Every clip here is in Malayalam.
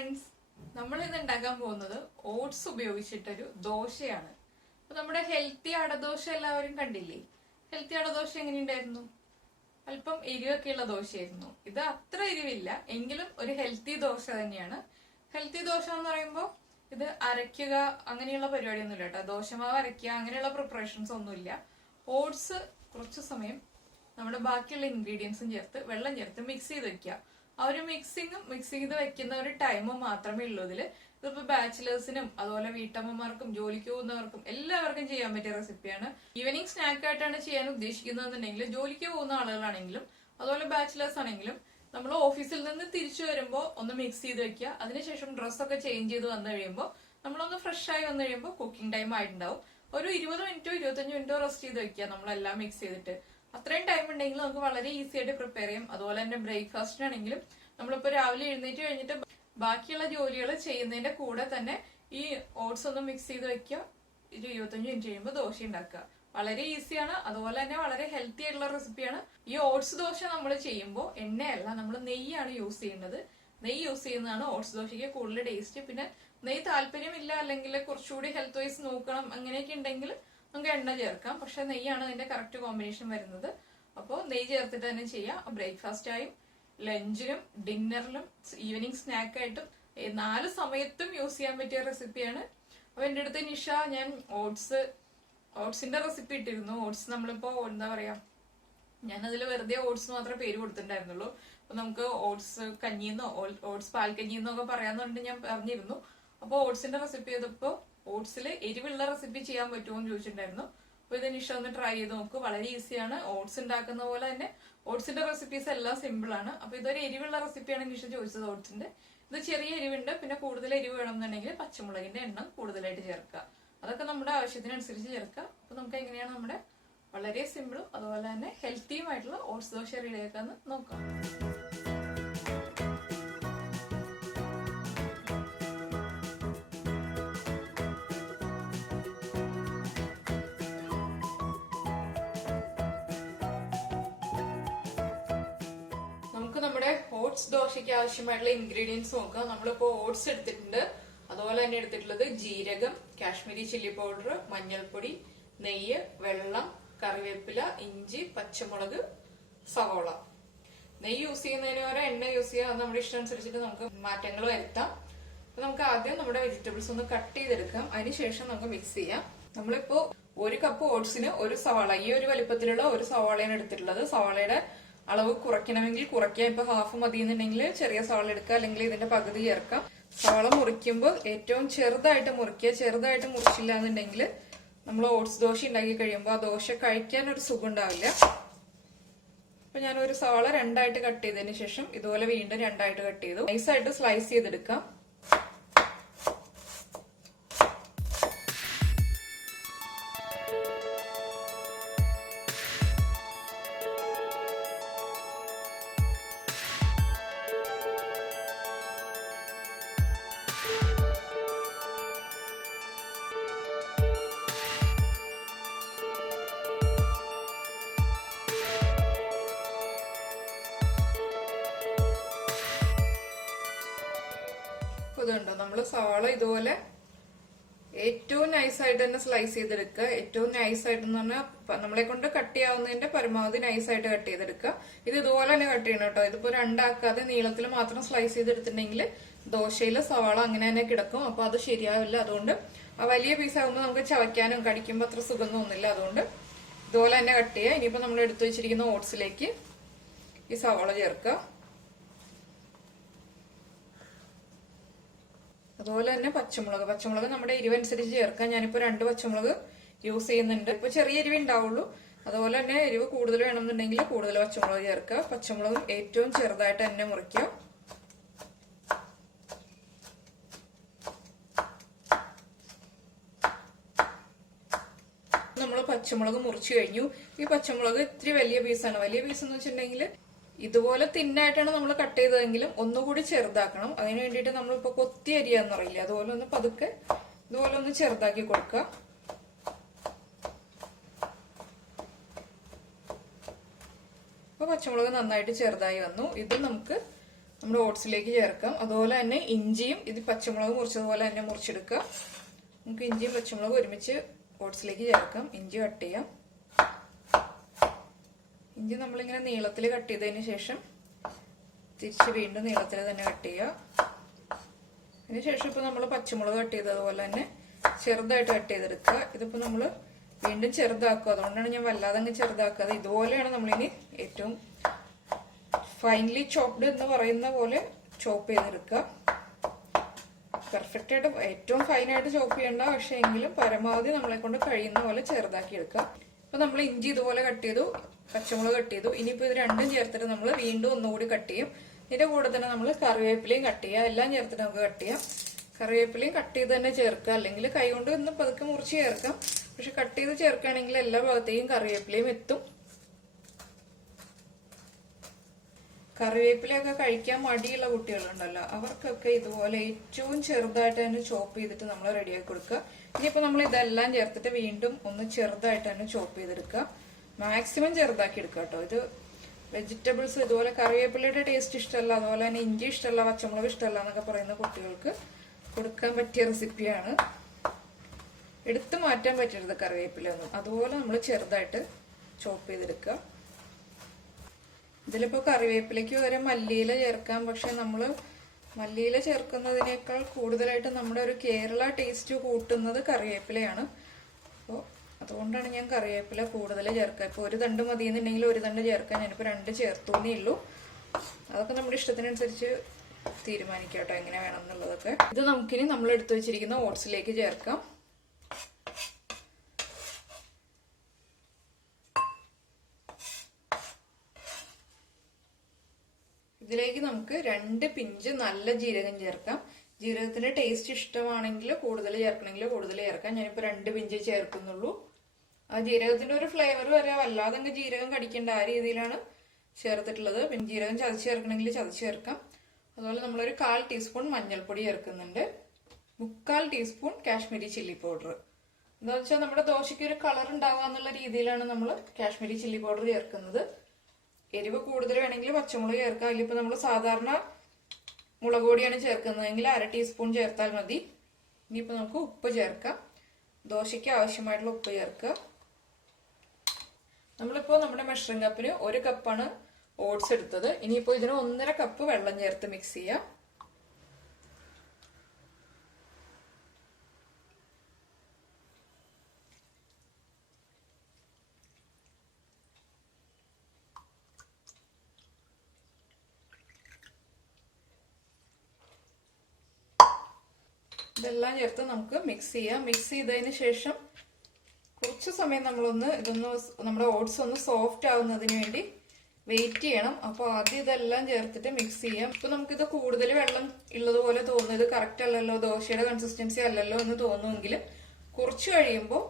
ഫ്രണ്ട്സ്, നമ്മൾ ഇന്ന് ഉണ്ടാക്കാൻ പോകുന്നത് ഓട്സ് ഉപയോഗിച്ചിട്ടൊരു ദോശയാണ്. അപ്പൊ നമ്മുടെ ഹെൽത്തി അടദോശ എല്ലാവരും കണ്ടില്ലേ? ഹെൽത്തി അടദോശ എങ്ങനെയുണ്ടായിരുന്നു? അല്പം എരിവൊക്കെയുള്ള ദോശയായിരുന്നു. ഇത് അത്ര എരിവില്ല, എങ്കിലും ഒരു ഹെൽത്തി ദോശ തന്നെയാണ്. ഹെൽത്തി ദോശ എന്ന് പറയുമ്പോൾ ഇത് അരയ്ക്കുക അങ്ങനെയുള്ള പരിപാടിയൊന്നുമില്ല കേട്ടോ. ദോശമാവ് അരയ്ക്കുക അങ്ങനെയുള്ള പ്രിപ്പറേഷൻസ് ഒന്നുമില്ല. ഓട്സ് കുറച്ചു സമയം നമ്മുടെ ബാക്കിയുള്ള ഇൻഗ്രീഡിയൻസും ചേർത്ത് വെള്ളം ചേർത്ത് മിക്സ് ചെയ്ത് വെക്കുക. ആ ഒരു മിക്സ് ചെയ്ത് വെക്കുന്ന ഒരു ടൈം മാത്രമേ ഉള്ളൂ ഇതില്. ഇതിപ്പോ ബാച്ചിലേഴ്സിനും അതുപോലെ വീട്ടമ്മമാർക്കും ജോലിക്ക് പോകുന്നവർക്കും എല്ലാവർക്കും ചെയ്യാൻ പറ്റിയ റെസിപ്പിയാണ്. ഈവനിങ് സ്നാക്ക് ആയിട്ടാണ് ചെയ്യാൻ ഉദ്ദേശിക്കുന്നതെന്നുണ്ടെങ്കിൽ ജോലിക്ക് പോകുന്ന ആളുകളാണെങ്കിലും അതുപോലെ ബാച്ചിലേഴ്സ് ആണെങ്കിലും നമ്മൾ ഓഫീസിൽ നിന്ന് തിരിച്ചു വരുമ്പോൾ ഒന്ന് മിക്സ് ചെയ്ത് വെക്കുക. അതിനുശേഷം ഡ്രസ്സൊക്കെ ചേഞ്ച് ചെയ്ത് വന്നു കഴിയുമ്പോൾ നമ്മളൊന്ന് ഫ്രഷ് ആയി വന്നു കഴിയുമ്പോൾ കുക്കിംഗ് ടൈം ആയിട്ടുണ്ടാവും. ഒരു 20 മിനിറ്റോ 25 മിനിറ്റോ റെസ്റ്റ് ചെയ്ത് വെക്കുക നമ്മളെല്ലാം മിക്സ് ചെയ്തിട്ട്. അത്രയും ടൈം ഉണ്ടെങ്കിൽ നമുക്ക് വളരെ ഈസി ആയിട്ട് പ്രിപ്പയർ ചെയ്യാം. അതുപോലെ തന്നെ ബ്രേക്ക്ഫാസ്റ്റിനാണെങ്കിലും നമ്മളിപ്പോ രാവിലെ എഴുന്നേറ്റ് കഴിഞ്ഞിട്ട് ബാക്കിയുള്ള ജോലികൾ ചെയ്യുന്നതിന്റെ കൂടെ തന്നെ ഈ ഓട്സ് ഒന്ന് മിക്സ് ചെയ്ത് വെക്കുക. 25 മിനിറ്റ് കഴിയുമ്പോൾ ദോശ ഉണ്ടാക്കുക. വളരെ ഈസിയാണ്, അതുപോലെ തന്നെ വളരെ ഹെൽത്തി ആയിട്ടുള്ള റെസിപ്പിയാണ്. ഈ ഓട്സ് ദോശ നമ്മൾ ചെയ്യുമ്പോൾ എണ്ണയല്ല, നമ്മൾ നെയ്യാണ് യൂസ് ചെയ്യുന്നത്. നെയ്യ് യൂസ് ചെയ്യുന്നതാണ് ഓട്സ് ദോശയ്ക്ക് കൂടുതൽ ടേസ്റ്റ്. പിന്നെ നെയ്യ് താല്പര്യമില്ല, അല്ലെങ്കിൽ കുറച്ചുകൂടി ഹെൽത്ത് വൈസ് നോക്കണം അങ്ങനെയൊക്കെ ഉണ്ടെങ്കിൽ നമുക്ക് എണ്ണ ചേർക്കാം. പക്ഷെ നെയ്യാണ് അതിന്റെ കറക്റ്റ് കോമ്പിനേഷൻ വരുന്നത്. അപ്പോൾ നെയ്യ് ചേർത്തിട്ട് തന്നെ ചെയ്യാം. ബ്രേക്ക്ഫാസ്റ്റ് ആയും ലഞ്ചിനും ഡിന്നറിലും ഈവനിങ് സ്നാക്കായിട്ടും 4 സമയത്തും യൂസ് ചെയ്യാൻ പറ്റിയ റെസിപ്പിയാണ്. അപ്പൊ എന്റെ അടുത്ത് നിഷ ഞാൻ ഓട്സിന്റെ റെസിപ്പി ഇട്ടിരുന്നു. ഓട്സ് നമ്മളിപ്പോ എന്താ പറയാ, ഞാനതിൽ വെറുതെ ഓട്സ് മാത്രമേ പേര് കൊടുത്തിട്ടുണ്ടായിരുന്നുള്ളൂ. അപ്പൊ നമുക്ക് ഓട്സ് കഞ്ഞിന്നോ ഓട്സ് പാൽക്കഞ്ഞിന്നോ ഒക്കെ പറയാന്നുണ്ട് ഞാൻ പറഞ്ഞിരുന്നു. അപ്പൊ ഓട്സിന്റെ റെസിപ്പി ചെയ്തപ്പോ ഓട്സിൽ എരിവുള്ള റെസിപ്പി ചെയ്യാൻ പറ്റുമോ എന്ന് ചോദിച്ചിട്ടുണ്ടായിരുന്നു. അപ്പൊ ഇത് നിഷ ഒന്ന് ട്രൈ ചെയ്ത് നോക്ക്. വളരെ ഈസിയാണ്. ഓട്സ് ഉണ്ടാക്കുന്ന പോലെ തന്നെ ഓട്സിന്റെ റെസിപ്പീസ് എല്ലാം സിമ്പിൾ ആണ്. അപ്പൊ ഇതൊരു എരിവുള്ള റെസിപ്പിയാണ് നിഷ ചോദിച്ചത് ഓട്സിന്റെ. ഇത് ചെറിയ എരിവുണ്ട്. പിന്നെ കൂടുതൽ എരിവ് വേണമെന്നുണ്ടെങ്കിൽ പച്ചമുളകിന്റെ എണ്ണം കൂടുതലായിട്ട് ചേർക്കുക. അതൊക്കെ നമ്മുടെ ആവശ്യത്തിനനുസരിച്ച് ചേർക്കുക. അപ്പൊ നമുക്ക് എങ്ങനെയാണ് നമ്മുടെ വളരെ സിമ്പിളും അതുപോലെ തന്നെ ഹെൽത്തിയുമായിട്ടുള്ള ഓട്സ് ദോശ റെഡിയാക്കാന്ന് നോക്കാം. നമ്മുടെ ഓട്സ് ദോശയ്ക്ക് ആവശ്യമായിട്ടുള്ള ഇൻഗ്രീഡിയൻസ് നോക്കാം. നമ്മളിപ്പോ ഓട്സ് എടുത്തിട്ടുണ്ട്. അതുപോലെ തന്നെ എടുത്തിട്ടുള്ളത് ജീരകം, കാശ്മീരി ചില്ലി പൗഡർ, മഞ്ഞൾപ്പൊടി, നെയ്യ്, വെള്ളം, കറിവേപ്പില, ഇഞ്ചി, പച്ചമുളക്, സവോള. നെയ്യ് യൂസ് ചെയ്യുന്നതിന് വരെ എണ്ണ യൂസ് ചെയ്യാം. അത് നമ്മുടെ ഇഷ്ടം അനുസരിച്ചിട്ട് നമുക്ക് മാറ്റങ്ങൾ വരുത്താം. അപ്പൊ നമുക്ക് ആദ്യം നമ്മുടെ വെജിറ്റബിൾസ് ഒന്ന് കട്ട് ചെയ്തെടുക്കാം. അതിനുശേഷം നമുക്ക് മിക്സ് ചെയ്യാം. നമ്മളിപ്പോ 1 കപ്പ് ഓട്സിന് 1 സവാള, ഈ ഒരു വലിപ്പത്തിലുള്ള 1 സവാളയാണ് എടുത്തിട്ടുള്ളത്. സവാളയുടെ അളവ് കുറയ്ക്കണമെങ്കിൽ കുറയ്ക്കാം. ഇപ്പൊ ഹാഫ് മതി എന്നുണ്ടെങ്കിൽ ചെറിയ സവാള എടുക്കുക, അല്ലെങ്കിൽ ഇതിന്റെ പകുതി ചേർക്കാം. സവാള മുറിക്കുമ്പോൾ ഏറ്റവും ചെറുതായിട്ട് മുറിക്കുക. ചെറുതായിട്ട് മുറിച്ചില്ല എന്നുണ്ടെങ്കിൽ നമ്മൾ ഓട്സ് ദോശ ഉണ്ടാക്കി കഴിയുമ്പോൾ ആ ദോശ കഴിക്കാൻ ഒരു സുഖം ഉണ്ടാവില്ല. അപ്പൊ ഞാൻ ഒരു സവാള 2ആയിട്ട് കട്ട് ചെയ്തതിന് ശേഷം ഇതുപോലെ വീണ്ടും 2ആയിട്ട് കട്ട് ചെയ്തു. നൈസായിട്ട് സ്ലൈസ് ചെയ്തെടുക്കാം. ഇതുണ്ടോ, നമ്മള് സവാള ഇതുപോലെ ഏറ്റവും നൈസായിട്ട് തന്നെ സ്ലൈസ് ചെയ്തെടുക്കുക. ഏറ്റവും നൈസായിട്ട് എന്ന് പറഞ്ഞാൽ നമ്മളെ കൊണ്ട് കട്ട് ചെയ്യാവുന്നതിന്റെ പരമാവധി നൈസായിട്ട് കട്ട് ചെയ്തെടുക്കുക. ഇത് ഇതുപോലെ തന്നെ കട്ട് ചെയ്യണം കേട്ടോ. ഇതിപ്പോ 2 ആക്കാതെ നീളത്തിൽ മാത്രം സ്ലൈസ് ചെയ്തെടുത്തിട്ടുണ്ടെങ്കിൽ ദോശയില് സവാള അങ്ങനെ തന്നെ കിടക്കും. അപ്പൊ അത് ശരിയാവില്ല. അതുകൊണ്ട് ആ വലിയ പീസ് ആകുമ്പോൾ നമുക്ക് ചവയ്ക്കാനും കടിക്കുമ്പോൾ അത്ര സുഖം തോന്നില്ല. അതുകൊണ്ട് ഇതുപോലെ തന്നെ കട്ട് ചെയ്യുക. ഇനിയിപ്പോ നമ്മൾ എടുത്തു വെച്ചിരിക്കുന്ന ഓട്സിലേക്ക് ഈ സവാള ചേർക്കുക. അതുപോലെ തന്നെ പച്ചമുളക് നമ്മുടെ എരിവനുസരിച്ച് ചേർക്കാം. ഞാനിപ്പോ 2 പച്ചമുളക് യൂസ് ചെയ്യുന്നുണ്ട്. ഇപ്പൊ ചെറിയ എരിവ് ഉണ്ടാവുള്ളൂ. അതുപോലെ തന്നെ എരിവ് കൂടുതൽ വേണമെന്നുണ്ടെങ്കിൽ കൂടുതൽ പച്ചമുളക് ചേർക്കുക. പച്ചമുളകും ഏറ്റവും ചെറുതായിട്ട് തന്നെ മുറിക്കുക. നമ്മൾ പച്ചമുളക് മുറിച്ചു കഴിഞ്ഞു. ഈ പച്ചമുളക് ഇത്തിരി വലിയ പീസാണ്. വലിയ പീസ് എന്ന് വെച്ചിട്ടുണ്ടെങ്കിൽ ഇതുപോലെ തിന്നായിട്ടാണ് നമ്മൾ കട്ട് ചെയ്തതെങ്കിലും ഒന്നുകൂടി ചെറുതാക്കണം. അതിന് വേണ്ടിയിട്ട് നമ്മളിപ്പോ കൊത്തി അരിയാന്ന് പറയില്ല, അതുപോലെ ഒന്ന് പതുക്കെ ഇതുപോലെ ഒന്ന് ചെറുതാക്കി കൊടുക്കുക. അപ്പൊ പച്ചമുളക് നന്നായിട്ട് ചെറുതായി വന്നു. ഇത് നമുക്ക് നമ്മുടെ ഓട്സിലേക്ക് ചേർക്കാം. അതുപോലെ തന്നെ ഇഞ്ചിയും ഇത് പച്ചമുളക് മുറിച്ചതുപോലെ തന്നെ മുറിച്ചെടുക്കുക. നമുക്ക് ഇഞ്ചിയും പച്ചമുളകും ഒരുമിച്ച് ഓട്സിലേക്ക് ചേർക്കാം. ഇഞ്ചി കട്ട് ചെയ്യാം. ഇഞ്ചി നമ്മളിങ്ങനെ നീളത്തിൽ കട്ട് ചെയ്തതിന് ശേഷം തിരിച്ച് വീണ്ടും നീളത്തിൽ തന്നെ കട്ട് ചെയ്യുക. അതിനുശേഷം ഇപ്പൊ നമ്മൾ പച്ചമുളക് കട്ട് ചെയ്തതുപോലെ തന്നെ ചെറുതായിട്ട് കട്ട് ചെയ്തെടുക്കുക. ഇതിപ്പോ നമ്മൾ വീണ്ടും ചെറുതാക്കുക. അതുകൊണ്ടാണ് ഞാൻ വല്ലാതെ അങ്ങ് ചെറുതാക്കാതെ ഇതുപോലെയാണ് നമ്മളിനി ഏറ്റവും ഫൈനലി ചോപ്ഡ് എന്ന് പറയുന്ന പോലെ ചോപ്പ് ചെയ്തെടുക്കുക. പെർഫെക്റ്റ് ആയിട്ട് ഏറ്റവും ഫൈനായിട്ട് ചോപ്പ് ചെയ്യണ്ട, പക്ഷെ എങ്കിലും പരമാവധി നമ്മളെ കൊണ്ട് കഴിയുന്ന പോലെ ചെറുതാക്കി എടുക്കുക. ഇപ്പൊ നമ്മൾ ഇഞ്ചി ഇതുപോലെ കട്ട് ചെയ്തു, പച്ചമുളക് കട്ട് ചെയ്തു. ഇനിയിപ്പോ ഇത് രണ്ടും ചേർത്തിട്ട് നമ്മൾ വീണ്ടും ഒന്നുകൂടി കട്ട് ചെയ്യും. ഇതിന്റെ കൂടെ തന്നെ നമ്മൾ കറിവേപ്പിലയും കട്ട് ചെയ്യുക. എല്ലാം ചേർത്തിട്ട് നമുക്ക് കട്ട് ചെയ്യാം. കറിവേപ്പിലയും കട്ട് ചെയ്ത് തന്നെ ചേർക്കുക, അല്ലെങ്കിൽ കൈകൊണ്ട് ഒന്ന് പതുക്കെ മുറിച്ച് ചേർക്കാം. പക്ഷെ കട്ട് ചെയ്ത് ചേർക്കുകയാണെങ്കിൽ എല്ലാ ഭാഗത്തേക്കും കറിവേപ്പിലയും എത്തും. കറിവേപ്പിലയൊക്കെ കഴിക്കാൻ മടിയുള്ള കുട്ടികളുണ്ടല്ലോ, അവർക്കൊക്കെ ഇതുപോലെ ഏറ്റവും ചെറുതായിട്ട് തന്നെ ചോപ്പ് ചെയ്തിട്ട് നമ്മൾ റെഡിയാക്കി കൊടുക്കുക. ഇനിയിപ്പോ നമ്മൾ ഇതെല്ലാം ചേർത്തിട്ട് വീണ്ടും ഒന്ന് ചെറുതായിട്ട് തന്നെ ചോപ്പ് ചെയ്തെടുക്കുക. മാക്സിമം ചെറുതാക്കി എടുക്കുക കേട്ടോ. ഇത് വെജിറ്റബിൾസ് ഇതുപോലെ കറിവേപ്പിലയുടെ ടേസ്റ്റ് ഇഷ്ടമല്ല, അതുപോലെ തന്നെ ഇഞ്ചി ഇഷ്ടമല്ല, പച്ചമുളക് ഇഷ്ടമല്ല എന്നൊക്കെ പറയുന്ന കുട്ടികൾക്ക് കൊടുക്കാൻ പറ്റിയ റെസിപ്പിയാണ്. എടുത്തു മാറ്റാൻ പറ്റരുത് കറിവേപ്പില ഒന്നും. അതുപോലെ നമ്മൾ ചെറുതായിട്ട് ചോപ്പ് ചെയ്തെടുക്കുക. ഇതിലിപ്പോ കറിവേപ്പിലയ്ക്ക് പകരം മല്ലിയില ചേർക്കാം. പക്ഷെ നമ്മൾ മല്ലിയില ചേർക്കുന്നതിനേക്കാൾ കൂടുതലായിട്ട് നമ്മുടെ ഒരു കേരള ടേസ്റ്റ് കൂട്ടുന്നത് കറിവേപ്പിലയാണ്. അപ്പോൾ അതുകൊണ്ടാണ് ഞാൻ കറിവേപ്പില കൂടുതൽ ചേർക്കുക. ഇപ്പോൾ ഒരു തണ്ട് മതിയെന്നുണ്ടെങ്കിൽ ഒരു തണ്ട് ചേർക്കാൻ, ഞാനിപ്പോൾ 2 ചേർത്തൂന്നേ ഉള്ളൂ. അതൊക്കെ നമ്മുടെ ഇഷ്ടത്തിനനുസരിച്ച് തീരുമാനിക്കാം കേട്ടോ, എങ്ങനെ വേണം എന്നുള്ളതൊക്കെ. ഇത് നമുക്കിനി നമ്മൾ എടുത്തു വെച്ചിരിക്കുന്ന ഓട്സിലേക്ക് ചേർക്കാം. ഇതിലേക്ക് നമുക്ക് 2 പിഞ്ച് നല്ല ജീരകം ചേർക്കാം. ജീരകത്തിന്റെ ടേസ്റ്റ് ഇഷ്ടമാണെങ്കിൽ കൂടുതൽ ചേർക്കണമെങ്കിൽ കൂടുതൽ ചേർക്കാം. ഞാനിപ്പോ 2 പിഞ്ച് ചേർക്കുന്നുള്ളൂ. ആ ജീരകത്തിന്റെ ഒരു ഫ്ലേവർ വരെ വല്ലാതെ അങ്ങ് ജീരകം കടിക്കേണ്ട ആ രീതിയിലാണ് ചേർത്തിട്ടുള്ളത്. പിന്നെ ജീരകം ചതച്ച് ചേർക്കണമെങ്കിൽ ചതച്ച് ചേർക്കാം. അതുപോലെ നമ്മളൊരു 1/4 ടീസ്പൂൺ മഞ്ഞൾപ്പൊടി ചേർക്കുന്നുണ്ട്. 3/4 ടീസ്പൂൺ കാശ്മീരി ചില്ലി പൗഡർ. എന്താണെന്ന് വെച്ചാൽ നമ്മുടെ ദോശയ്ക്ക് ഒരു കളർ ഉണ്ടാവുക എന്നുള്ള രീതിയിലാണ് നമ്മൾ കാശ്മീരി ചില്ലി പൗഡർ ചേർക്കുന്നത്. എരിവ് കൂടുതൽ വേണമെങ്കിൽ പച്ചമുളക് ചേർക്കാം. അതിലിപ്പോ നമ്മൾ സാധാരണ മുളക് പൊടിയാണ് ചേർക്കുന്നതെങ്കിൽ 1/2 ടീസ്പൂൺ ചേർത്താൽ മതി. ഇനിയിപ്പോ നമുക്ക് ഉപ്പ് ചേർക്കാം. ദോശയ്ക്ക് ആവശ്യമായിട്ടുള്ള ഉപ്പ് ചേർക്കുക. നമ്മളിപ്പോ നമ്മുടെ മെഷറിംഗ് കപ്പിന് 1 കപ്പാണ് ഓട്സ് എടുത്തത്. ഇനിയിപ്പോ ഇതിന് 1.5 കപ്പ് വെള്ളം ചേർത്ത് മിക്സ് ചെയ്യാം. ഇതെല്ലാം ചേർത്ത് നമുക്ക് മിക്സ് ചെയ്യാം. മിക്സ് ചെയ്തതിന് ശേഷം കുറച്ച് സമയം നമ്മുടെ ഓട്സ് ഒന്ന് സോഫ്റ്റ് ആവുന്നതിന് വേണ്ടി വെയിറ്റ് ചെയ്യണം. അപ്പോൾ ആദ്യം ഇതെല്ലാം ചേർത്തിട്ട് മിക്സ് ചെയ്യാം. ഇപ്പൊ നമുക്കിത് കൂടുതൽ വെള്ളം ഉള്ളതുപോലെ തോന്നുന്നു, ഇത് കറക്റ്റ് അല്ലല്ലോ, ദോശയുടെ കൺസിസ്റ്റൻസി അല്ലല്ലോ എന്ന് തോന്നുമെങ്കിൽ കുറച്ച് കഴിയുമ്പോൾ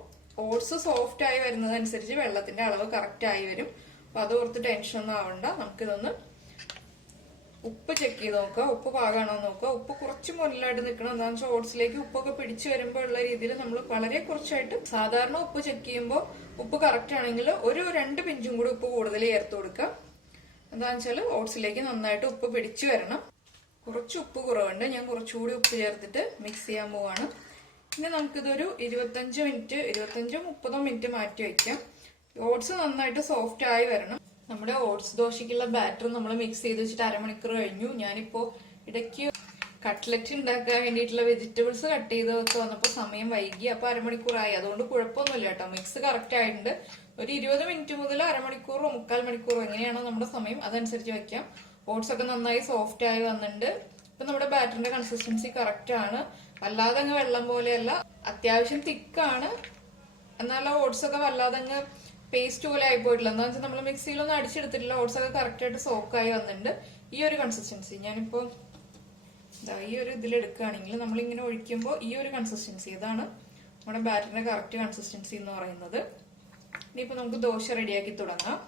ഓട്സ് സോഫ്റ്റ് ആയി വരുന്നതനുസരിച്ച് വെള്ളത്തിന്റെ അളവ് കറക്റ്റ് ആയി വരും. അപ്പൊ അത് ഓർത്ത് ടെൻഷൻ ഒന്നും ആവണ്ട. നമുക്കിതൊന്ന് ഉപ്പ് ചെക്ക് ചെയ്ത് നോക്കുക. ഉപ്പ് പാകാണോ നോക്കുക. ഉപ്പ് കുറച്ച് മുന്നിലായിട്ട് നിൽക്കണം. എന്താണെന്ന് വെച്ചാൽ ഓട്സിലേക്ക് ഉപ്പൊക്കെ പിടിച്ചു വരുമ്പോൾ ഉള്ള രീതിയിൽ നമ്മൾ വളരെ കുറച്ചായിട്ട്, സാധാരണ ഉപ്പ് ചെക്ക് ചെയ്യുമ്പോൾ ഉപ്പ് കറക്റ്റ് ആണെങ്കിൽ ഒരു 2 പിഞ്ചും കൂടി ഉപ്പ് കൂടുതൽ ചേർത്ത് കൊടുക്കുക. എന്താണെന്ന് വെച്ചാൽ ഓട്സിലേക്ക് നന്നായിട്ട് ഉപ്പ് പിടിച്ചു വരണം. കുറച്ച് ഉപ്പ് കുറവുണ്ട്, ഞാൻ കുറച്ചുകൂടി ഉപ്പ് ചേർത്തിട്ട് മിക്സ് ചെയ്യാൻ പോവാണ്. ഇനി നമുക്കിതൊരു 25-30 മിനിറ്റ് മാറ്റി വയ്ക്കാം. ഓട്സ് നന്നായിട്ട് സോഫ്റ്റ് ആയി വരണം. നമ്മുടെ ഓട്സ് ദോശയ്ക്കുള്ള ബാറ്റർ നമ്മൾ മിക്സ് ചെയ്ത് വെച്ചിട്ട് 1/2 മണിക്കൂർ കഴിഞ്ഞു. ഞാനിപ്പോ ഇടയ്ക്ക് കട്ട്ലറ്റ് ഉണ്ടാക്കാൻ വേണ്ടിയിട്ടുള്ള വെജിറ്റബിൾസ് കട്ട് ചെയ്തൊക്കെ വന്നപ്പോൾ സമയം വൈകി. അപ്പൊ 1/2 മണിക്കൂറായി. അതുകൊണ്ട് കുഴപ്പമൊന്നുമില്ല കേട്ടോ, മിക്സ് കറക്റ്റ് ആയിട്ടുണ്ട്. ഒരു 20 മിനിറ്റ് മുതൽ 1/2 മണിക്കൂറോ 3/4 മണിക്കൂറോ എങ്ങനെയാണോ നമ്മുടെ സമയം അതനുസരിച്ച് വെക്കാം. ഓട്സ് ഒക്കെ നന്നായി സോഫ്റ്റ് ആയി വന്നിട്ടുണ്ട്. ഇപ്പൊ നമ്മുടെ ബാറ്ററിന്റെ കൺസിസ്റ്റൻസി കറക്റ്റ് ആണ്. വല്ലാതെ അങ്ങ് വെള്ളം പോലെയല്ല, അത്യാവശ്യം തിക്കാണ്. എന്നാൽ ഓട്സ് ഒക്കെ വല്ലാതെ അങ്ങ് പേസ്റ്റ് പോലെ ആയി പോയിട്ടില്ല. എന്താ വെച്ചാൽ നമ്മൾ മിക്സിയിലൊന്നും അടിച്ചെടുത്തിട്ടില്ല. ഓട്സ് ഒക്കെ കറക്റ്റ് ആയിട്ട് സോക്കായി വന്നിട്ടുണ്ട്. ഈ ഒരു കൺസിസ്റ്റൻസി ഞാനിപ്പോ ഈ ഒരു ഇതിലെടുക്കുകയാണെങ്കിൽ നമ്മളിങ്ങനെ ഒഴിക്കുമ്പോൾ ഈ ഒരു കൺസിസ്റ്റൻസി, ഇതാണ് നമ്മുടെ ബാറ്ററിന്റെ കറക്റ്റ് കൺസിസ്റ്റൻസി എന്ന് പറയുന്നത്. ഇനിയിപ്പോ നമുക്ക് ദോശ റെഡിയാക്കി തുടങ്ങാം.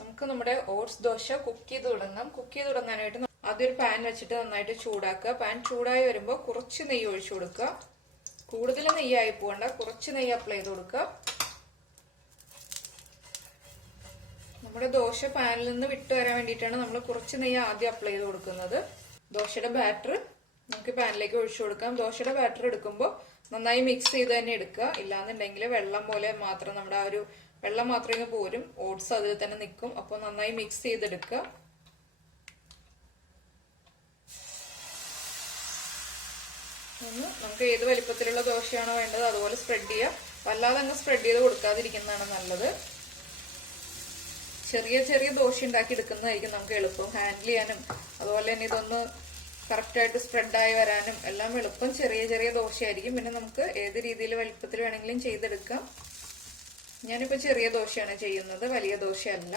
നമുക്ക് നമ്മുടെ ഓട്സ് ദോശ കുക്ക് ചെയ്ത് തുടങ്ങാം. കുക്ക് ചെയ്ത് തുടങ്ങാനായിട്ട് ആദ്യം ഒരു പാൻ വെച്ചിട്ട് നന്നായിട്ട് ചൂടാക്കുക. പാൻ ചൂടായി വരുമ്പോൾ കുറച്ച് നെയ്യ് ഒഴിച്ചു കൊടുക്കുക. കൂടുതൽ നെയ്യായി പോകണ്ട, കുറച്ച് നെയ്യ് അപ്ലൈ ചെയ്ത് കൊടുക്കുക. നമ്മുടെ ദോശ പാനിൽ നിന്ന് വിട്ടു വരാൻ വേണ്ടിയിട്ടാണ് നമ്മൾ കുറച്ച് നെയ്യ് ആദ്യം അപ്ലൈ ചെയ്ത് കൊടുക്കുന്നത്. ദോശയുടെ ബാറ്റർ നമുക്ക് പാനിലേക്ക് ഒഴിച്ചു കൊടുക്കാം. ദോശയുടെ ബാറ്റർ എടുക്കുമ്പോൾ നന്നായി മിക്സ് ചെയ്ത് തന്നെ എടുക്കുക. ഇല്ലാന്നുണ്ടെങ്കിൽ വെള്ളം പോലെ മാത്രം നമ്മുടെ ആ ഒരു വെള്ളം മാത്രമേ പോരും, ഓട്സ് അതിൽ തന്നെ നിൽക്കും. അപ്പോൾ നന്നായി മിക്സ് ചെയ്തെടുക്കുക. നമുക്ക് ഏത് വലിപ്പത്തിലുള്ള ദോശയാണോ വേണ്ടത് അതുപോലെ സ്പ്രെഡ് ചെയ്യുക. വല്ലാതെ അങ്ങ് സ്പ്രെഡ് ചെയ്ത് കൊടുക്കാതിരിക്കുന്നതാണ് നല്ലത്. ചെറിയ ചെറിയ ദോശ ഉണ്ടാക്കി എടുക്കുന്നതായിരിക്കും നമുക്ക് എളുപ്പം ഹാൻഡിൽ ചെയ്യാനും. അതുപോലെ തന്നെ ഇതൊന്ന് കറക്റ്റായിട്ട് സ്പ്രെഡായി വരാനും എല്ലാം എളുപ്പം ചെറിയ ചെറിയ ദോശയായിരിക്കും. പിന്നെ നമുക്ക് ഏത് രീതിയിൽ വലിപ്പത്തിൽ വേണമെങ്കിലും ചെയ്തെടുക്കാം. ഞാനിപ്പോൾ ചെറിയ ദോശയാണ് ചെയ്യുന്നത്, വലിയ ദോശയല്ല.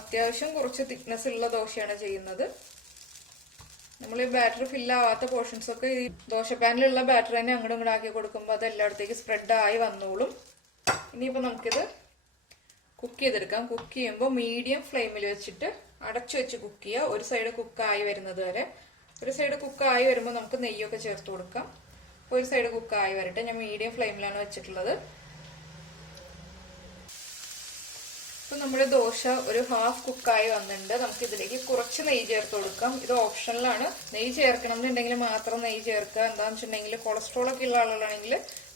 അത്യാവശ്യം കുറച്ച് തിക്നെസ് ഉള്ള ദോശയാണ് ചെയ്യുന്നത്. നമ്മൾ ഈ ബാറ്റർ ഫില്ലാവാത്ത പോർഷൻസ് ഒക്കെ ഈ ദോശ പാനിലുള്ള ബാറ്റർ തന്നെ അങ്ങോട്ടും ഇങ്ങോട്ട് ആക്കി കൊടുക്കുമ്പോൾ അത് എല്ലായിടത്തേക്ക് സ്പ്രെഡായി വന്നോളും. ഇനിയിപ്പോൾ നമുക്കിത് കുക്ക് ചെയ്തെടുക്കാം. കുക്ക് ചെയ്യുമ്പോൾ മീഡിയം ഫ്ലെയിമിൽ വെച്ചിട്ട് അടച്ചു വെച്ച് കുക്ക് ചെയ്യുക. ഒരു സൈഡ് കുക്കായി വരുന്നത് വരെ. ഒരു സൈഡ് കുക്കായി വരുമ്പോൾ നമുക്ക് നെയ്യൊക്കെ ചേർത്ത് കൊടുക്കാം. ഒരു സൈഡ് കുക്കായി വരട്ടെ. ഞാൻ മീഡിയം ഫ്ലെയിമിലാണ് വെച്ചിട്ടുള്ളത്. ഇപ്പൊ നമ്മുടെ ദോശ ഒരു ഹാഫ് കുക്കായി വന്നിട്ടുണ്ട്. നമുക്ക് ഇതിലേക്ക് കുറച്ച് നെയ്യ് ചേർത്ത് കൊടുക്കാം. ഇത് ഓപ്ഷനിലാണ്. നെയ്യ് ചേർക്കണം എന്നുണ്ടെങ്കിൽ മാത്രം നെയ്യ് ചേർക്കുക. എന്താണെന്ന് വെച്ചിട്ടുണ്ടെങ്കിൽ കൊളസ്ട്രോൾ ഒക്കെ ഉള്ള ആളുകളാണെങ്കിൽ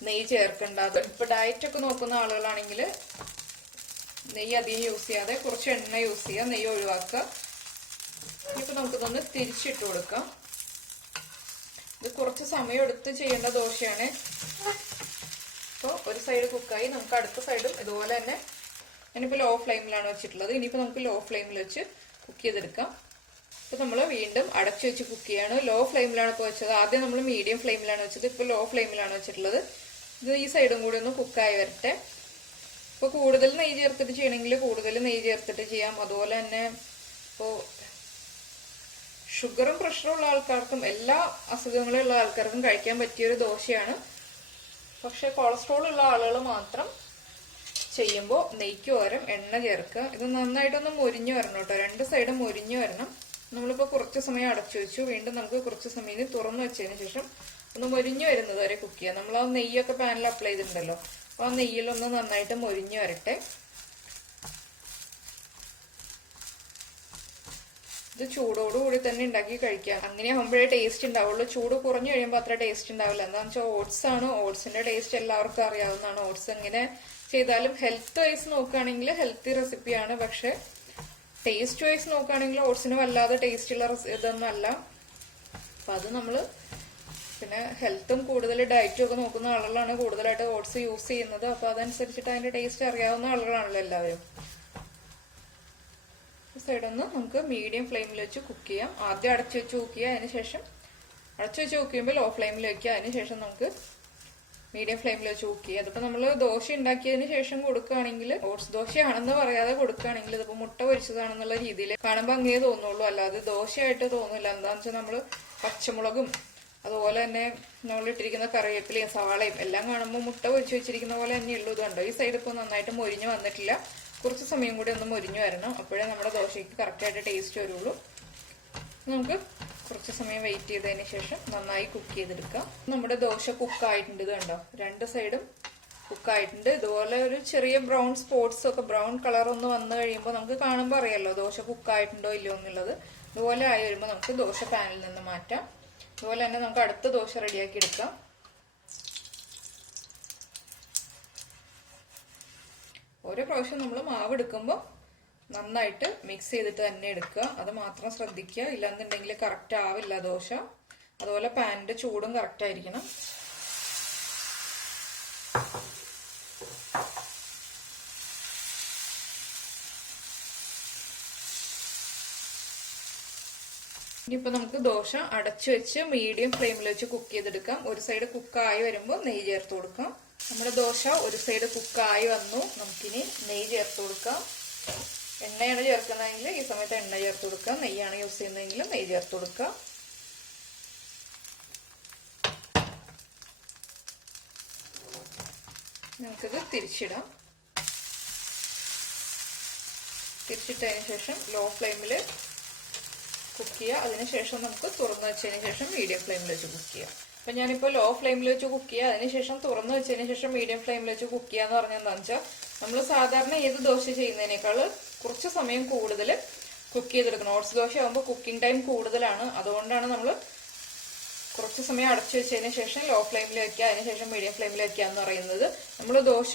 നെയ്യ് ചേർക്കേണ്ട. ഇപ്പൊ ഡയറ്റ് ഒക്കെ നോക്കുന്ന ആളുകളാണെങ്കിൽ നെയ്യ് അധികം യൂസ് ചെയ്യാതെ കുറച്ച് എണ്ണ യൂസ് ചെയ്യുക, നെയ്യ് ഒഴിവാക്കുക. ഇനിയിപ്പോൾ നമുക്കിതൊന്ന് തിരിച്ചിട്ട് കൊടുക്കാം. ഇത് കുറച്ച് സമയം എടുത്ത് ചെയ്യേണ്ട ദോശയാണ്. അപ്പോൾ ഒരു സൈഡ് കുക്കായി, നമുക്ക് അടുത്ത സൈഡും ഇതുപോലെ തന്നെ. ഞാനിപ്പോൾ ലോ ഫ്ലെയിമിലാണ് വെച്ചിട്ടുള്ളത്. ഇനിയിപ്പോൾ നമുക്ക് ലോ ഫ്ലെയിമിൽ വെച്ച് കുക്ക് ചെയ്തെടുക്കാം. ഇപ്പോൾ നമ്മൾ വീണ്ടും അടച്ചു വെച്ച് കുക്ക് ചെയ്യാണ്. ലോ ഫ്ലെയിമിലാണ് ഇപ്പോൾ വെച്ചത്. ആദ്യം നമ്മൾ മീഡിയം ഫ്ലെയിമിലാണ് വെച്ചത്, ഇപ്പോൾ ലോ ഫ്ലെയിമിലാണ് വെച്ചിട്ടുള്ളത്. ഇത് ഈ സൈഡും കൂടി ഒന്ന് കുക്കായി വരട്ടെ. ഇപ്പോൾ കൂടുതൽ നെയ്യ് ചേർത്തിട്ട് ചെയ്യണമെങ്കിൽ കൂടുതൽ നെയ്യ് ചേർത്തിട്ട് ചെയ്യാം. അതുപോലെ തന്നെ ഇപ്പോൾ ഷുഗറും പ്രഷറും ഉള്ള ആൾക്കാർക്കും എല്ലാ അസുഖങ്ങളുള്ള ആൾക്കാർക്കും കഴിക്കാൻ പറ്റിയൊരു ദോശയാണ്. പക്ഷെ കൊളസ്ട്രോൾ ഉള്ള ആളുകൾ മാത്രം ചെയ്യുമ്പോൾ നെയ്ക്ക് പകരം എണ്ണ ചേർക്കുക. ഇത് നന്നായിട്ടൊന്ന് മൊരിഞ്ഞു വരണം കേട്ടോ. രണ്ട് സൈഡും മൊരിഞ്ഞു വരണം. നമ്മളിപ്പോൾ കുറച്ച് സമയം അടച്ചു വെച്ചു. വീണ്ടും നമുക്ക് കുറച്ച് സമയം തുറന്നു വെച്ചതിന് ശേഷം ഒന്ന് മൊരിഞ്ഞു വരുന്നത് വരെ കുക്ക് ചെയ്യാം. നമ്മൾ ആ നെയ്യൊക്കെ പാനിൽ അപ്ലൈ ചെയ്തിട്ടുണ്ടല്ലോ, അപ്പോൾ ആ നെയ്യിലൊന്ന് നന്നായിട്ട് മൊരിഞ്ഞു വരട്ടെ. ഇത് ചൂടോടുകൂടി തന്നെ ഉണ്ടാക്കി കഴിക്കാം. അങ്ങനെ ആകുമ്പോഴേ ടേസ്റ്റ് ഉണ്ടാവുള്ളൂ. ചൂട് കുറഞ്ഞു കഴിയുമ്പോൾ അത്ര ടേസ്റ്റ് ഉണ്ടാവില്ല. എന്താണെന്ന് വെച്ചാൽ ഓട്സ് ആണ്. ഓട്സിന്റെ ടേസ്റ്റ് എല്ലാവർക്കും അറിയാവുന്നതാണ്. ഓട്സ് എങ്ങനെ ചെയ്താലും ഹെൽത്ത് വൈസ് നോക്കുകയാണെങ്കിൽ ഹെൽത്തി റെസിപ്പിയാണ്. പക്ഷെ ടേസ്റ്റ് വൈസ് നോക്കുകയാണെങ്കിൽ ഓട്സിന് വല്ലാതെ ടേസ്റ്റുള്ള ഇതൊന്നും അല്ല. അപ്പം അത് നമ്മൾ പിന്നെ ഹെൽത്തും കൂടുതൽ ഡയറ്റും ഒക്കെ നോക്കുന്ന ആളുകളാണ് കൂടുതലായിട്ട് ഓട്സ് യൂസ് ചെയ്യുന്നത്. അപ്പോൾ അതനുസരിച്ചിട്ട് അതിന്റെ ടേസ്റ്റ് അറിയാവുന്ന ആളുകളാണല്ലോ എല്ലാവരും. ഈ സൈഡൊന്ന് നമുക്ക് മീഡിയം ഫ്ലെയിമിൽ വെച്ച് കുക്ക് ചെയ്യാം. ആദ്യം അടച്ചു വെച്ച് കുക്ക് ചെയ്യുക. അതിനുശേഷം അടച്ചു വെച്ച് കുക്ക് ചെയ്യുമ്പോൾ ലോ ഫ്ലെയിമിൽ വെക്കുക. അതിനുശേഷം നമുക്ക് മീഡിയം ഫ്ലെയിമിൽ വെച്ച് കുക്ക് ചെയ്യുക. അതിപ്പോൾ നമ്മൾ ദോശ ഉണ്ടാക്കിയതിന് ശേഷം കൊടുക്കുകയാണെങ്കിൽ ഓട്സ് ദോശയാണെന്ന് പറയാതെ കൊടുക്കുകയാണെങ്കിൽ ഇതിപ്പോൾ മുട്ട പൊരിച്ചതാണെന്നുള്ള രീതിയിൽ കാണുമ്പോൾ അങ്ങേ തോന്നുള്ളൂ, അല്ലാതെ ദോശയായിട്ട് തോന്നില്ല. എന്താണെന്ന് വെച്ചാൽ നമ്മൾ പച്ചമുളകും അതുപോലെ തന്നെ നമ്മൾ ഇട്ടിരിക്കുന്ന കറിവേപ്പിലയും സവാളയും എല്ലാം കാണുമ്പോൾ മുട്ട പൊരിച്ച് വെച്ചിരിക്കുന്ന പോലെ തന്നെയുള്ളൂ. ഇത് കണ്ടോ, ഈ സൈഡ് ഇപ്പോൾ നന്നായിട്ട് മൊരിഞ്ഞു വന്നിട്ടില്ല. കുറച്ച് സമയം കൂടി ഒന്ന് മൊരിഞ്ഞു വരണം. അപ്പോഴേ നമ്മുടെ ദോശയ്ക്ക് കറക്റ്റായിട്ട് ടേസ്റ്റ് വരുള്ളൂ. നമുക്ക് കുറച്ച് സമയം വെയിറ്റ് ചെയ്തതിന് ശേഷം നന്നായി കുക്ക് ചെയ്തെടുക്കാം. നമ്മുടെ ദോശ കുക്കായിട്ടുണ്ട്. ഇത് കണ്ടോ, രണ്ട് സൈഡും കുക്കായിട്ടുണ്ട്. ഇതുപോലെ ഒരു ചെറിയ ബ്രൗൺ സ്പോട്ട്സ് ഒക്കെ ബ്രൗൺ കളർ ഒന്ന് വന്നു കഴിയുമ്പോൾ നമുക്ക് കാണുമ്പോൾ അറിയാമല്ലോ ദോശ കുക്കായിട്ടുണ്ടോ ഇല്ലയോ എന്നുള്ളത്. ഇതുപോലെ ആയി വരുമ്പോൾ നമുക്ക് ദോശ പാനിൽ നിന്ന് മാറ്റാം. അതുപോലെ തന്നെ നമുക്ക് അടുത്ത ദോശ റെഡിയാക്കി എടുക്കാം. ഓരോ പ്രാവശ്യം നമ്മൾ മാവ് എടുക്കുമ്പോൾ നന്നായിട്ട് മിക്സ് ചെയ്തിട്ട് തന്നെ എടുക്കുക. അത് മാത്രം ശ്രദ്ധിക്കുക. ഇല്ലാന്നുണ്ടെങ്കിൽ കറക്റ്റ് ആവില്ല ദോശ. അതുപോലെ പാനിന്റെ ചൂടും കറക്റ്റ് ആയിരിക്കണം. ഇനിയിപ്പോൾ നമുക്ക് ദോശ അടച്ചു വെച്ച് മീഡിയം ഫ്ലെയിമിൽ വെച്ച് കുക്ക് ചെയ്തെടുക്കാം. ഒരു സൈഡ് കുക്കായി വരുമ്പോൾ നെയ്യ് ചേർത്ത് കൊടുക്കാം. നമ്മുടെ ദോശ ഒരു സൈഡ് കുക്കായി വന്നു. നമുക്കിനി നെയ്യ് ചേർത്ത് കൊടുക്കാം. എണ്ണയാണ് ചേർക്കുന്നതെങ്കിൽ ഈ സമയത്ത് എണ്ണ ചേർത്ത് കൊടുക്കാം. നെയ്യാണ് യൂസ് ചെയ്യുന്നതെങ്കിൽ നെയ്യ് ചേർത്ത് കൊടുക്കാം. നമുക്കിത് തിരിച്ചിടാം. തിരിച്ചിട്ടതിന് ശേഷം ലോ ഫ്ലെയിമിൽ കുക്ക് ചെയ്യുക. അതിനുശേഷം നമുക്ക് തുറന്നു വെച്ചതിന് ശേഷം മീഡിയം ഫ്ലെയിമിൽ വെച്ച് കുക്ക് ചെയ്യാം. അപ്പം ഞാനിപ്പോൾ ലോ ഫ്ലെയിമിൽ വെച്ച് കുക്ക് ചെയ്യുക. അതിനുശേഷം തുറന്നു വെച്ചതിന് ശേഷം മീഡിയം ഫ്ലെയിമിൽ വെച്ച് കുക്ക് ചെയ്യുക എന്ന് പറഞ്ഞാൽ എന്താണെന്ന് വെച്ചാൽ നമ്മൾ സാധാരണ ഏത് ദോശ ചെയ്യുന്നതിനേക്കാൾ കുറച്ച് സമയം കൂടുതൽ കുക്ക് ചെയ്തെടുക്കണം. ഓട്സ് ദോശ ആകുമ്പോൾ കുക്കിംഗ് ടൈം കൂടുതലാണ്. അതുകൊണ്ടാണ് നമ്മൾ കുറച്ച് സമയം അടച്ചു വെച്ചതിന് ശേഷം ലോ ഫ്ലെയിമിൽ വെക്കുക, അതിനുശേഷം മീഡിയം ഫ്ലെയിമിൽ വെക്കുക എന്ന് പറയുന്നത്. നമ്മൾ ദോശ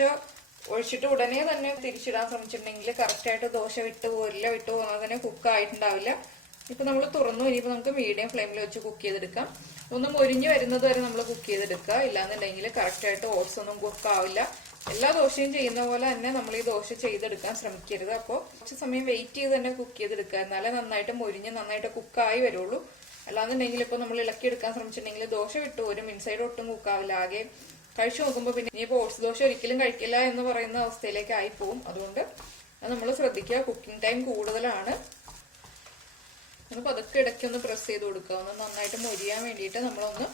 ഒഴിച്ചിട്ട് ഉടനെ തന്നെ തിരിച്ചിടാൻ ശ്രമിച്ചിട്ടുണ്ടെങ്കിൽ കറക്റ്റായിട്ട് ദോശ വിട്ടു പോകുന്നത് തന്നെ കുക്ക് ആയിട്ടുണ്ടാവില്ല. ഇപ്പൊ നമ്മൾ തുറന്നു, ഇനിയിപ്പോൾ നമുക്ക് മീഡിയം ഫ്ലെയിമിൽ വെച്ച് കുക്ക് ചെയ്തെടുക്കാം. ഒന്ന് മൊരിഞ്ഞ് വരുന്നത് വരെ നമ്മൾ കുക്ക് ചെയ്തെടുക്കുക. ഇല്ലാന്നുണ്ടെങ്കിൽ കറക്റ്റായിട്ട് ഓട്സ് ഒന്നും കുക്ക് ആവില്ല. എല്ലാ ദോശയും ചെയ്യുന്ന പോലെ തന്നെ നമ്മൾ ഈ ദോശ ചെയ്തെടുക്കാൻ ശ്രമിക്കരുത്. അപ്പോൾ കുറച്ച് സമയം വെയിറ്റ് ചെയ്ത് തന്നെ കുക്ക് ചെയ്തെടുക്കുക. എന്നാലേ നന്നായിട്ട് മൊരിഞ്ഞ് നന്നായിട്ട് കുക്കായി വരുള്ളൂ. അല്ലാന്നുണ്ടെങ്കിൽ ഇപ്പോൾ നമ്മൾ ഇളക്കിയെടുക്കാൻ ശ്രമിച്ചിട്ടുണ്ടെങ്കിൽ ദോശ വിട്ടു വരും, ഇൻസൈഡ് ഒട്ടും കുക്കാവില്ല. ആകെ കഴിച്ചു നോക്കുമ്പോൾ പിന്നെ ഇനിയിപ്പോൾ ഓട്സ് ദോശ ഒരിക്കലും കഴിക്കില്ല എന്ന് പറയുന്ന അവസ്ഥയിലേക്ക് ആയിപ്പോവും. അതുകൊണ്ട് നമ്മൾ ശ്രദ്ധിക്കുക. കുക്കിംഗ് ടൈം കൂടുതലാണ്. ഒന്ന് പതുക്കെ ഇടയ്ക്കൊന്ന് പ്രസ് ചെയ്ത് കൊടുക്കുക. ഒന്ന് നന്നായിട്ട് മൊരിയാൻ വേണ്ടിയിട്ട് നമ്മളൊന്ന്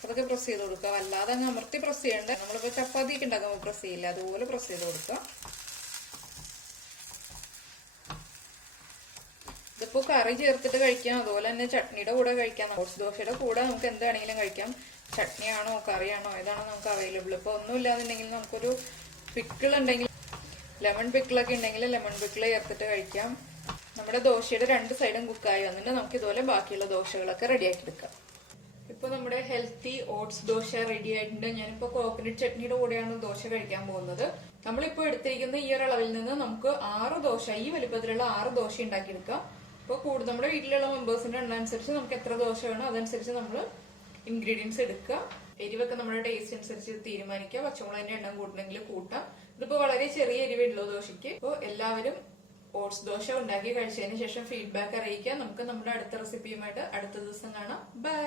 പതുക്കെ പ്രസ് ചെയ്ത് കൊടുക്കുക. അല്ലാതെ അങ്ങ് അമർത്തി പ്രസ് ചെയ്യേണ്ട. നമ്മളിപ്പോൾ ചപ്പാത്തിക്ക് ഉണ്ടാക്കുമ്പോൾ പ്രസ് ചെയ്യില്ല, അതുപോലെ പ്രസ് ചെയ്ത് കൊടുക്കുക. ഇതിപ്പോൾ കറി ചേർത്തിട്ട് കഴിക്കാം, അതുപോലെ തന്നെ ചട്നിയുടെ കൂടെ കഴിക്കാം. ഓട്സ് ദോശയുടെ കൂടെ നമുക്ക് എന്ത് വേണമെങ്കിലും കഴിക്കാം. ചട്നിയാണോ കറിയാണോ ഏതാണോ നമുക്ക് അവൈലബിൾ. ഇപ്പോൾ ഒന്നുമില്ലാന്നുണ്ടെങ്കിൽ നമുക്കൊരു പിക്കിൾ ഉണ്ടെങ്കിൽ, ലെമൺ പിക്കിളൊക്കെ ഉണ്ടെങ്കിൽ ലെമൺ പിക്കിൾ ചേർത്തിട്ട് കഴിക്കാം. നമ്മുടെ ദോശയുടെ രണ്ട് സൈഡും കുക്കായി വന്നിട്ട് നമുക്ക് ഇതുപോലെ ബാക്കിയുള്ള ദോശകളൊക്കെ റെഡിയാക്കി എടുക്കാം. ഇപ്പൊ നമ്മുടെ ഹെൽത്തി ഓട്സ് ദോശ റെഡി ആയിട്ടുണ്ട്. ഞാനിപ്പോ കോക്കനട്ട് ചട്നിയുടെ കൂടെയാണ് ദോശ കഴിക്കാൻ പോകുന്നത്. നമ്മളിപ്പോ എടുത്തിരിക്കുന്ന ഈ ഒരു അളവിൽ നിന്ന് നമുക്ക് 6 ദോശ, ഈ വലിപ്പത്തിലുള്ള 6 ദോശ ഉണ്ടാക്കിയെടുക്കാം. ഇപ്പോൾ നമ്മുടെ വീട്ടിലുള്ള മെമ്പേഴ്സിന്റെ എണ്ണം അനുസരിച്ച് നമുക്ക് എത്ര ദോശ വേണോ അതനുസരിച്ച് നമ്മൾ ഇൻഗ്രീഡിയൻസ് എടുക്കുക. എരിവൊക്കെ നമ്മുടെ ടേസ്റ്റ് അനുസരിച്ച് തീരുമാനിക്കുക. പച്ചമുളകിന്റെ എണ്ണം കൂട്ടണമെങ്കിൽ കൂട്ടാം. ഇതിപ്പോ വളരെ ചെറിയ എരിവുള്ളൂ ദോശയ്ക്ക്. അപ്പോൾ എല്ലാവരും ഓട്സ് ദോശ ഉണ്ടാക്കി കഴിച്ചതിന് ശേഷം ഫീഡ്ബാക്ക് അറിയിക്കുക. നമുക്ക് നമ്മുടെ അടുത്ത റെസിപ്പിയുമായിട്ട് അടുത്ത ദിവസം കാണാം. ബൈ.